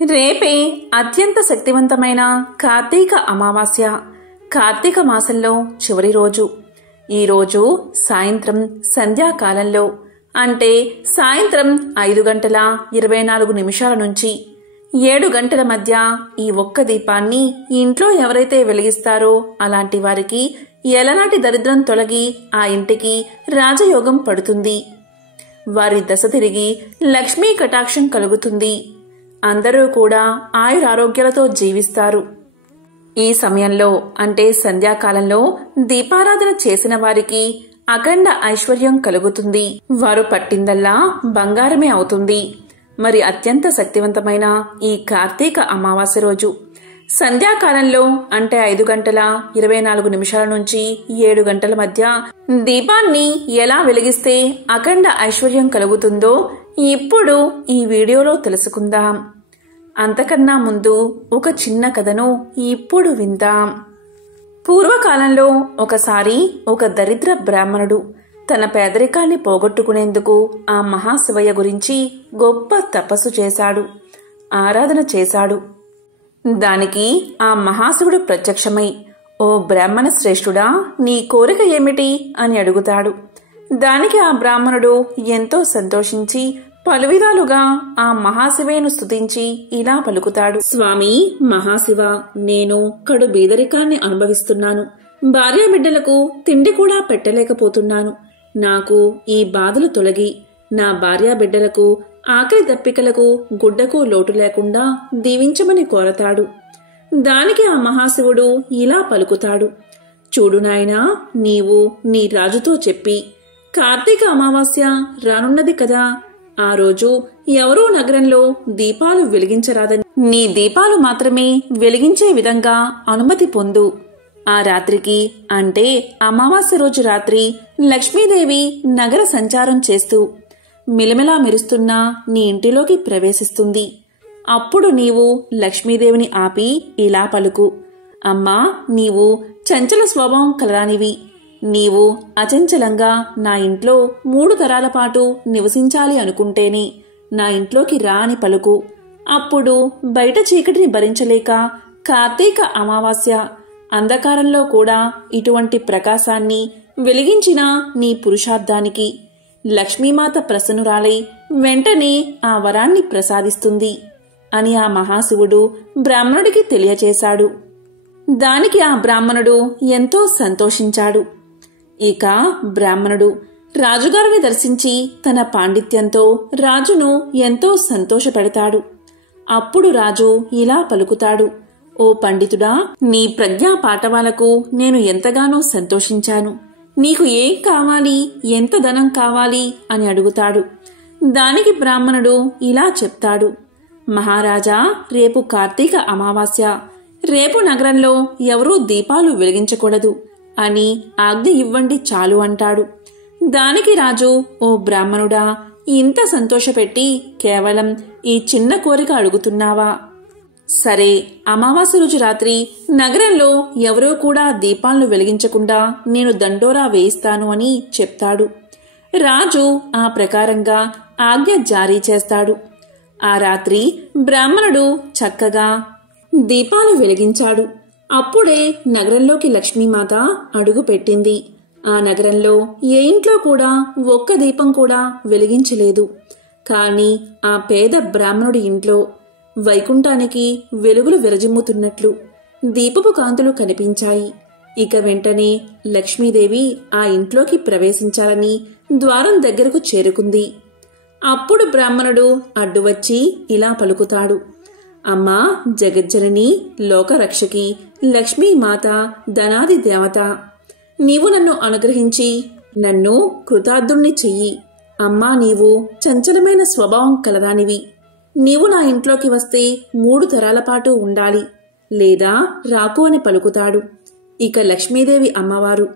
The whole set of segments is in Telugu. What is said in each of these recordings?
రేపే అత్యంత శక్తివంతమైన కార్తీక అమావాస్య. కార్తీక మాసంలో చివరి రోజు. ఈరోజు సాయంత్రం సంధ్యాకాలంలో అంటే సాయంత్రం 5:24 నుంచి 7 గంటల మధ్య ఈ ఒక్క దీపాన్ని ఇంట్లో ఎవరైతే వెలిగిస్తారో అలాంటి వారికి ఎలనాటి దరిద్రం తొలగి ఆ ఇంటికి రాజయోగం పడుతుంది. వారి దశ తిరిగి లక్ష్మీ కటాక్షం కలుగుతుంది. అందరూ కూడా ఆయురారోగ్యాలతో జీవిస్తారు. ఈ సమయంలో అంటే సంధ్యాకాలంలో దీపారాధన చేసిన వారికి అఖండ ఐశ్వర్యం కలుగుతుంది. వారు పట్టిందల్లా బంగారమే అవుతుంది. మరి అత్యంత శక్తివంతమైన ఈ కార్తీక అమావాస్య రోజు సంధ్యాకాలంలో అంటే 5:24 నుంచి 7 గంటల మధ్య దీపాన్ని ఎలా వెలిగిస్తే అఖండ ఐశ్వర్యం కలుగుతుందో ఇప్పుడు ఈ వీడియోలో తెలుసుకుందాం. అంతకన్నా ముందు ఒక చిన్న కథను ఇప్పుడు విందాం. పూర్వకాలంలో ఒకసారి ఒక దరిద్ర బ్రాహ్మణుడు తన పేదరికాన్ని పోగొట్టుకునేందుకు ఆ మహాశివయ్య గురించి గొప్ప తపస్సు చేశాడు, ఆరాధన చేశాడు. దానికి ఆ మహాశివుడు ప్రత్యక్షమై, ఓ బ్రాహ్మణ శ్రేష్ఠుడా, నీ కోరిక ఏమిటి అని అడుగుతాడు. దానికి ఆ బ్రాహ్మణుడు ఎంతో సంతోషించి పలువిధాలుగా ఆ మహాశివయ్యను స్తుతించి ఇలా పలుకుతాడు. స్వామి మహాశివ, నేను కడు బీదరికాన్ని అనుభవిస్తున్నాను. భార్యాబిడ్డలకు తిండి కూడా పెట్టలేకపోతున్నాను. నాకు ఈ బాధలు తొలగి నా భార్యాబిడ్డలకు ఆకలి దప్పికలకు గుడ్డకు లోటు లేకుండా దీవించమని కోరతాడు. దానికి ఆ మహాశివుడు ఇలా పలుకుతాడు. చూడు నాయనా, నీవు నీ రాజుతో చెప్పి కార్తీక అమావాస్య రానున్నది కదా, ఆ రోజు ఎవరూ నగరంలో దీపాలు వెలిగించరాదని, నీ దీపాలు మాత్రమే వెలిగించే విధంగా అనుమతి పొందు. ఆ రాత్రికి అంటే అమావాస్య రోజు రాత్రి లక్ష్మీదేవి నగర సంచారం చేస్తూ మిలమిలా మెరుస్తున్న నీ ఇంటిలోకి ప్రవేశిస్తుంది. అప్పుడు నీవు లక్ష్మీదేవిని ఆపి ఇలా పలుకు. అమ్మా, నీవు చంచల స్వభావం కలరానివి. నీవు అచంచలంగా నా ఇంట్లో 3 తరాల పాటు నివసించాలి అనుకుంటేనే నా ఇంట్లోకి రా అని పలుకు. అప్పుడు బయట చీకటిని భరించలేక కార్తీక అమావాస్య అంధకారంలో కూడా ఇటువంటి ప్రకాశాన్ని వెలిగించిన నీ పురుషార్థానికి లక్ష్మీమాత ప్రసన్నురాలై వెంటనే ఆ వరాన్ని ప్రసాదిస్తుంది అని ఆ మహాశివుడు బ్రాహ్మణుడికి తెలియచేశాడు. దానికి ఆ బ్రాహ్మణుడు ఎంతో సంతోషించాడు. ఇక బ్రాహ్మణుడు రాజుగారిని దర్శించి తన పాండిత్యంతో రాజును ఎంతో సంతోషపెడతాడు. అప్పుడు రాజు ఇలా పలుకుతాడు. ఓ పండితుడా, నీ ప్రజ్ఞా పాఠవాలకు నేను ఎంతగానో సంతోషించాను. నీకు ఏం కావాలి, ఎంత ధనం కావాలి అని అడుగుతాడు. దానికి బ్రాహ్మణుడు ఇలా చెప్తాడు. మహారాజా, రేపు కార్తీక అమావాస్య. రేపు నగరంలో ఎవరూ దీపాలు వెలిగించకూడదు అని ఆజ్ఞ ఇవ్వండి చాలు అంటాడు. దానికి రాజు, ఓ బ్రాహ్మణుడా, ఇంత సంతోషపెట్టి కేవలం ఈ చిన్న కోరిక అడుగుతున్నావా? సరే, అమావాస్య రోజు రాత్రి నగరంలో ఎవరూ కూడా దీపాలను వెలిగించకుండా నేను దండోరా వేయిస్తాను అని చెప్తాడు. రాజు ఆ ప్రకారంగా ఆజ్ఞ జారీ చేస్తాడు. ఆ రాత్రి బ్రాహ్మణుడు చక్కగా దీపాలు వెలిగించాడు. అప్పుడే నగరంలోకి లక్ష్మీమాత అడుగు పెట్టింది. ఆ నగరంలో ఏ ఇంట్లో కూడా ఒక్క దీపం కూడా వెలిగించలేదు. కాని ఆ పేద బ్రాహ్మణుడి ఇంట్లో వైకుంఠానికి వెలుగులు విరజిమ్ముతున్నట్లు దీపపు కాంతులు కనిపించాయి. ఇక వెంటనే లక్ష్మీదేవి ఆ ఇంట్లోకి ప్రవేశించాలని ద్వారం దగ్గరకు చేరుకుంది. అప్పుడు బ్రాహ్మణుడు అడ్డువచ్చి ఇలా పలుకుతాడు. అమ్మా జగజ్జనని, లోకరక్షకి, లక్ష్మీమాత, ధనాది దేవత, నీవు నన్ను అనుగ్రహించి నన్ను కృతార్థుణ్ణి చెయ్యి. అమ్మా, నీవు చంచలమైన స్వభావం కలదానివి. నీవు నా ఇంట్లోకి వస్తే 3 తరాల పాటు ఉండాలి, లేదా రాకు అని పలుకుతాడు. ఇక లక్ష్మీదేవి అమ్మవారు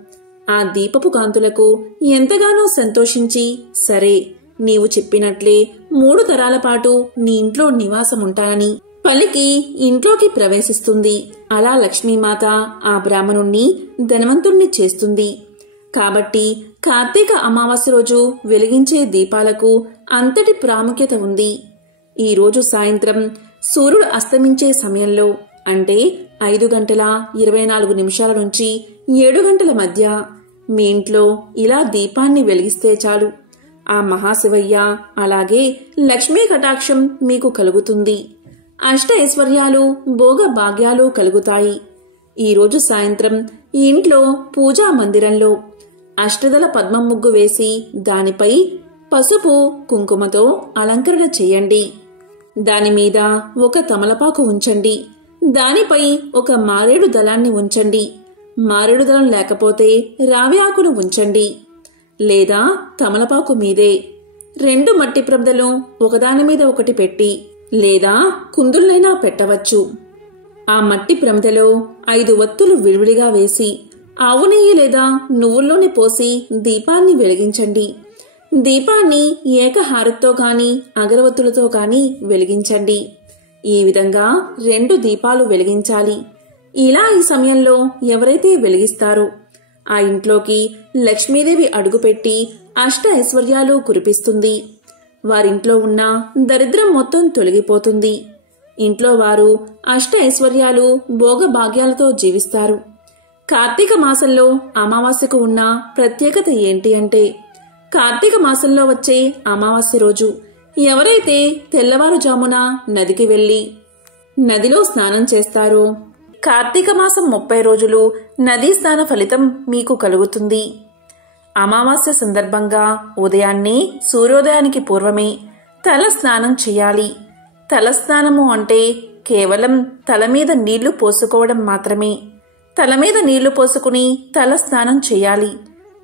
ఆ దీపపు కాంతులకు ఎంతగానో సంతోషించి, సరే, నీవు చెప్పినట్లే 3 తరాల పాటు నీ ఇంట్లో నివాసముంటానని పలికి ఇంట్లోకి ప్రవేశిస్తుంది. అలా లక్ష్మీమాత ఆ బ్రాహ్మణుణ్ణి ధనవంతుణ్ణి చేస్తుంది. కాబట్టి కార్తీక అమావాస్య రోజు వెలిగించే దీపాలకు అంతటి ప్రాముఖ్యత ఉంది. ఈ రోజు సాయంత్రం సూర్యుడు అస్తమించే సమయంలో అంటే 5:24 నుంచి 7 గంటల మధ్య మీ ఇంట్లో ఇలా దీపాన్ని వెలిగిస్తే చాలు. ఆ మహాశివయ్య అలాగే లక్ష్మీ కటాక్షం మీకు కలుగుతుంది. అష్ట ఐశ్వర్యాలు భోగ భాగ్యాలు కలుగుతాయి. ఈరోజు సాయంత్రం ఇంట్లో పూజా మందిరంలో అష్టదళ పద్మం ముగ్గు వేసి దానిపై పసుపు కుంకుమతో అలంకరణ చేయండి. దానిమీద ఒక తమలపాకు ఉంచండి. దానిపై ఒక మారేడు దళాన్ని ఉంచండి. మారేడు దళం లేకపోతే రావి ఆకును ఉంచండి. లేదా తమలపాకు మీదే 2 మట్టి ప్రమిదలు ఒకదాని మీద ఒకటి పెట్టి లేదా కుందులైనా పెట్టవచ్చు. ఆ మట్టి ప్రమిదలో 5 వత్తులు విడివిడిగా వేసి ఆవు నెయ్యి లేదా నువ్వుల్లోని పోసి దీపాన్ని వెలిగించండి. దీపాన్ని ఏకహారతితో కాని అగరవత్తులతో కాని వెలిగించండి. ఈ విధంగా 2 దీపాలు వెలిగించాలి. ఇలా ఈ సమయంలో ఎవరైతే వెలిగిస్తారో ఆ ఇంట్లోకి లక్ష్మీదేవి అడుగుపెట్టి అష్ట ఐశ్వర్యాలు కురిపిస్తుంది. వారింట్లో ఉన్న దరిద్రం మొత్తం తొలగిపోతుంది. ఇంట్లో వారు అష్ట ఐశ్వర్యాలు భోగ భాగ్యాలతో జీవిస్తారు. కార్తీక మాసంలో అమావాస్యకు ఉన్న ప్రత్యేకత ఏంటి అంటే, కార్తీక మాసంలో వచ్చే అమావాస్య రోజు ఎవరైతే తెల్లవారుజామున నదికి వెళ్లి నదిలో స్నానం చేస్తారో కార్తీక మాసం 30 రోజులు నదీ స్నాన ఫలితం మీకు కలుగుతుంది. అమావాస్య సందర్భంగా ఉదయాన్నే సూర్యోదయానికి పూర్వమే తల స్నానం చేయాలి. తల స్నానము అంటే కేవలం తల మీద నీళ్లు పోసుకోవడం మాత్రమే. తల మీద నీళ్లు పోసుకుని తల స్నానం చేయాలి.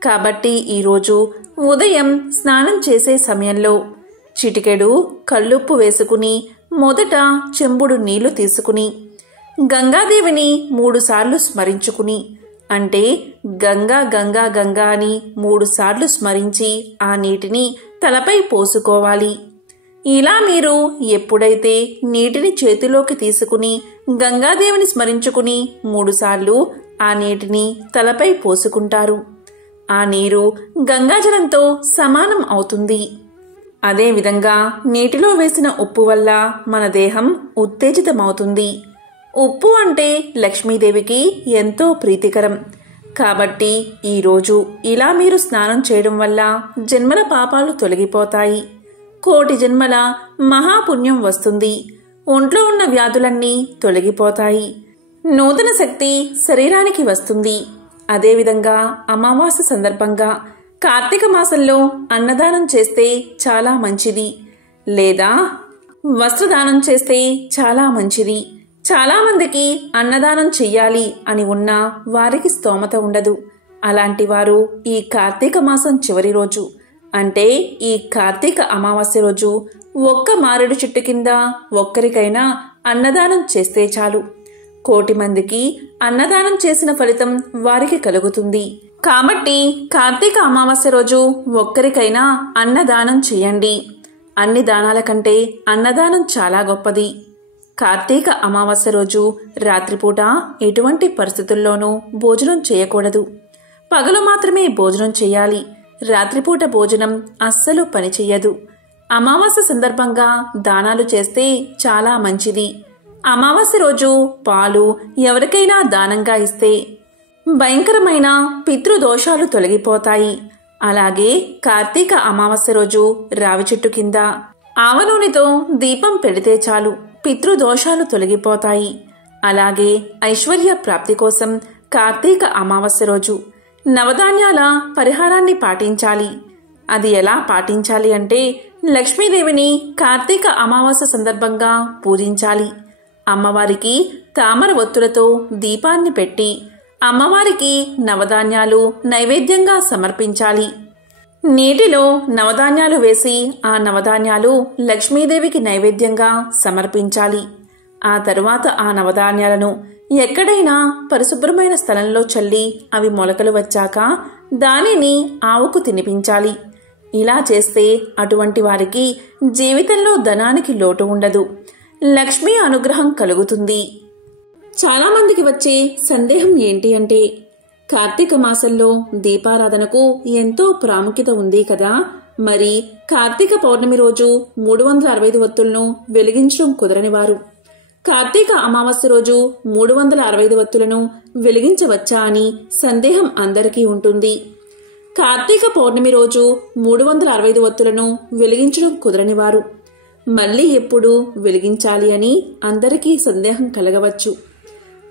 కాబట్టి ఈరోజు ఉదయం స్నానం చేసే సమయంలో చిటికెడు కల్లుప్పు వేసుకుని మొదట చెంబుడు నీళ్లు తీసుకుని గంగాదేవిని 3 సార్లు స్మరించుకుని అంటే గంగా గంగా గంగా అని 3 సార్లు స్మరించి ఆ నీటిని తలపై పోసుకోవాలి. ఇలా మీరు ఎప్పుడైతే నీటిని చేతిలోకి తీసుకుని గంగాదేవిని స్మరించుకుని 3 సార్లు ఆ నీటిని తలపై పోసుకుంటారు, ఆ నీరు గంగాజలంతో సమానం అవుతుంది. అదేవిధంగా నీటిలో వేసిన ఉప్పు వల్ల మన దేహం ఉత్తేజితమవుతుంది. ఉప్పు అంటే లక్ష్మీదేవికి ఎంతో ప్రీతికరం. కాబట్టి ఈరోజు ఇలా మీరు స్నానం చేయడం వల్ల జన్మల పాపాలు తొలగిపోతాయి. 1,000,000 జన్మల మహాపుణ్యం వస్తుంది. ఒంట్లో ఉన్న వ్యాధులన్నీ తొలగిపోతాయి. నూతన శక్తి శరీరానికి వస్తుంది. అదేవిధంగా అమావాస్య సందర్భంగా కార్తీక మాసంలో అన్నదానం చేస్తే చాలా మంచిది, లేదా వస్త్రదానం చేస్తే చాలా మంచిది. చాలా మందికి అన్నదానం చెయ్యాలి అని ఉన్నా వారికి స్తోమత ఉండదు. అలాంటి వారు ఈ కార్తీక మాసం చివరి రోజు అంటే ఈ కార్తీక అమావాస్య రోజు ఒక్క మారేడు చెట్టు కింద ఒక్కరికైనా అన్నదానం చేస్తే చాలు. 1,000,000 మందికి అన్నదానం చేసిన ఫలితం వారికి కలుగుతుంది. కాబట్టి కార్తీక అమావాస్య రోజు ఒక్కరికైనా అన్నదానం చేయండి. అన్ని దానాల కంటే అన్నదానం చాలా గొప్పది. కార్తీక అమావాస్య రోజు రాత్రిపూట ఎటువంటి పరిస్థితుల్లోనూ భోజనం చేయకూడదు. పగలు మాత్రమే భోజనం చేయాలి. రాత్రిపూట భోజనం అస్సలు పనిచెయ్యదు. అమావాస్య సందర్భంగా దానాలు చేస్తే చాలా మంచిది. అమావాస్య రోజు పాలు ఎవరికైనా దానంగా ఇస్తే భయంకరమైన పితృదోషాలు తొలగిపోతాయి. అలాగే కార్తీక అమావాస్య రోజు రావి చెట్టు కింద ఆవ నూనెతో దీపం పెడితే చాలు, పితృదోషాలు తొలగిపోతాయి. అలాగే ఐశ్వర్య ప్రాప్తి కోసం కార్తీక అమావాస్య రోజు నవధాన్యాల పరిహారాన్ని పాటించాలి. అది ఎలా పాటించాలి అంటే లక్ష్మీదేవిని కార్తీక అమావాస్య సందర్భంగా పూజించాలి. అమ్మవారికి తామర ఒత్తులతో దీపాన్ని పెట్టి అమ్మవారికి నవధాన్యాలు నైవేద్యంగా సమర్పించాలి. నీటిలో నవధాన్యాలు వేసి ఆ నవధాన్యాలు లక్ష్మీదేవికి నైవేద్యంగా సమర్పించాలి. ఆ తరువాత ఆ నవధాన్యాలను ఎక్కడైనా పరిశుభ్రమైన స్థలంలో చల్లి అవి మొలకలు వచ్చాక దానిని ఆవుకు తినిపించాలి. ఇలా చేస్తే అటువంటి వారికి జీవితంలో ధనానికి లోటు ఉండదు, లక్ష్మీ అనుగ్రహం కలుగుతుంది. చాలా మందికి వచ్చే సందేహం ఏంటి అంటే, కార్తీక మాసంలో దీపారాధనకు ఎంతో ప్రాముఖ్యత ఉంది కదా, మరి కార్తీక పౌర్ణమి రోజు 365 ఒత్తులను వెలిగించడం కుదరని వారు కార్తీక అమావాస్య రోజు 365 ఒత్తులను వెలిగించవచ్చా అని సందేహం అందరికీ ఉంటుంది. కార్తీక పౌర్ణమి రోజు 365 ఒత్తులను వెలిగించడం కుదరని వారు మళ్లీ ఎప్పుడు వెలిగించాలి అని అందరికీ సందేహం కలగవచ్చు.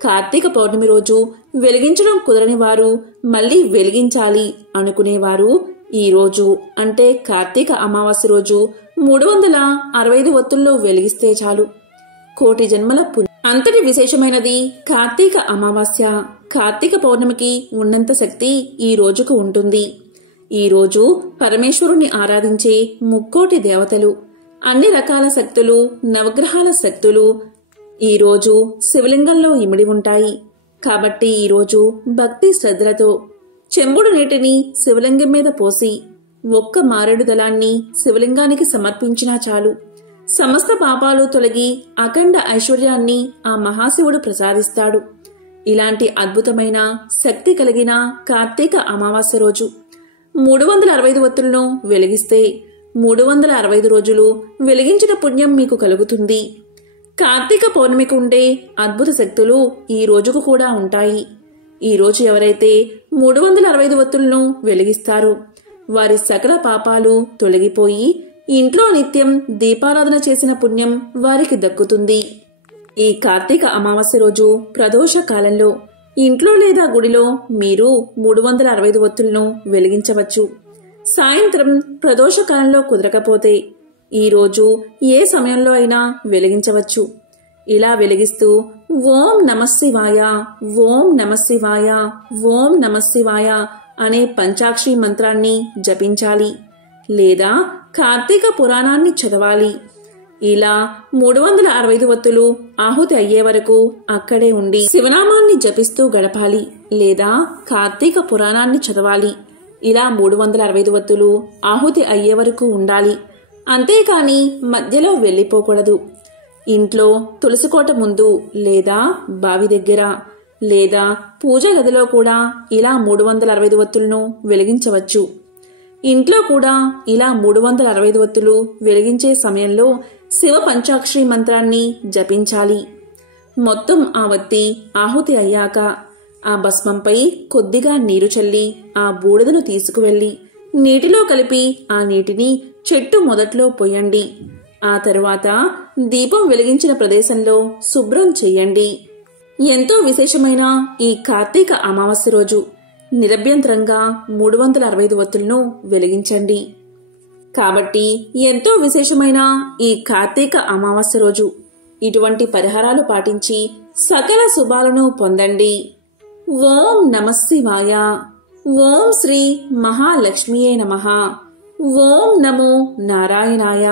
కార్తీక పౌర్ణమి రోజు వెలిగించడం కుదరని వారు మళ్లీ వెలిగించాలి అనుకునేవారు ఈ రోజు అంటే కార్తీక అమావాస్య రోజు 365 ఒత్తుల్లో వెలిగిస్తే చాలు. కోటి జన్మల పుణ్యం. అంతటి విశేషమైనది కార్తీక అమావాస్య. కార్తీక పౌర్ణమికి ఉన్నంత శక్తి ఈ రోజుకు ఉంటుంది. ఈ రోజు పరమేశ్వరుణ్ణి ఆరాధించే ముక్కోటి దేవతలు, అన్ని రకాల శక్తులు, నవగ్రహాల శక్తులు ఈ రోజు శివలింగంలో ఇమిడి ఉంటాయి. కాబట్టి ఈ రోజు భక్తి శ్రద్ధలతో చెంబుడు నీటిని శివలింగం మీద పోసి ఒక్క మారేడు దళాన్ని శివలింగానికి సమర్పించినా చాలు. సమస్త పాపాలు తొలగి అఖండ ఐశ్వర్యాన్ని ఆ మహాశివుడు ప్రసాదిస్తాడు. ఇలాంటి అద్భుతమైన శక్తి కలిగిన కార్తీక అమావాస్య రోజు 365 ఒత్తులను వెలిగిస్తే 365 రోజులు వెలిగించిన పుణ్యం మీకు కలుగుతుంది. కార్తీక పౌర్ణమికి ఉండే అద్భుత శక్తులు ఈ రోజుకు కూడా ఉంటాయి. ఈ రోజు ఎవరైతే 365 ఒత్తులను వెలిగిస్తారో వారి సకల పాపాలు తొలగిపోయి ఇంట్లో నిత్యం దీపారాధన చేసిన పుణ్యం వారికి దక్కుతుంది. ఈ కార్తీక అమావాస్య రోజు ప్రదోష కాలంలో ఇంట్లో లేదా గుడిలో మీరు 365 ఒత్తులను వెలిగించవచ్చు. సాయంత్రం ప్రదోష కాలంలో కుదరకపోతే ఈ రోజు ఏ సమయంలో అయినా వెలిగించవచ్చు. ఇలా వెలిగిస్తూ ఓం నమఃశివాయ, ఓం నమఃశివాయ, ఓం నమఃశివాయ అనే పంచాక్షరి మంత్రాన్ని జపించాలి లేదా కార్తీక పురాణాన్ని చదవాలి. ఇలా 365 ఒత్తులు ఆహుతి అయ్యే వరకు అక్కడే ఉండి శివనామాన్ని జపిస్తూ గడపాలి లేదా కార్తీక పురాణాన్ని చదవాలి. ఇలా 365 ఒత్తులు ఆహుతి అయ్యే వరకు ఉండాలి. అంతేకాని మధ్యలో వెళ్లిపోకూడదు. ఇంట్లో తులసికోట ముందు లేదా బావి దగ్గర లేదా పూజ గదిలో కూడా ఇలా 365 ఒత్తులను వెలిగించవచ్చు. ఇంట్లో కూడా ఇలా 365 ఒత్తులు వెలిగించే సమయంలో శివ పంచాక్షరి మంత్రాన్ని జపించాలి. మొత్తం ఆ ఒత్తి ఆహుతి అయ్యాక ఆ భస్మంపై కొద్దిగా నీరు చల్లి ఆ బూడిదను తీసుకువెళ్లి నీటిలో కలిపి ఆ నీటిని చెట్టు మొదట్లో పొయ్యండి. ఆ తరువాత దీపం వెలిగించిన ప్రదేశంలో శుభ్రం చెయ్యండి. ఎంతో విశేషమైన ఈ కార్తీక అమావాస్య రోజు నిరభ్యంతరంగా 365 ఒత్తులను వెలిగించండి. కాబట్టి ఎంతో విశేషమైన ఈ కార్తీక అమావాస్య రోజు ఇటువంటి పరిహారాలు పాటించి సకల శుభాలను పొందండి. ఓం నమఃశివాయ, ఓం శ్రీ మహాలక్ష్మియే నమః, ఓం నమో నారాయణాయ.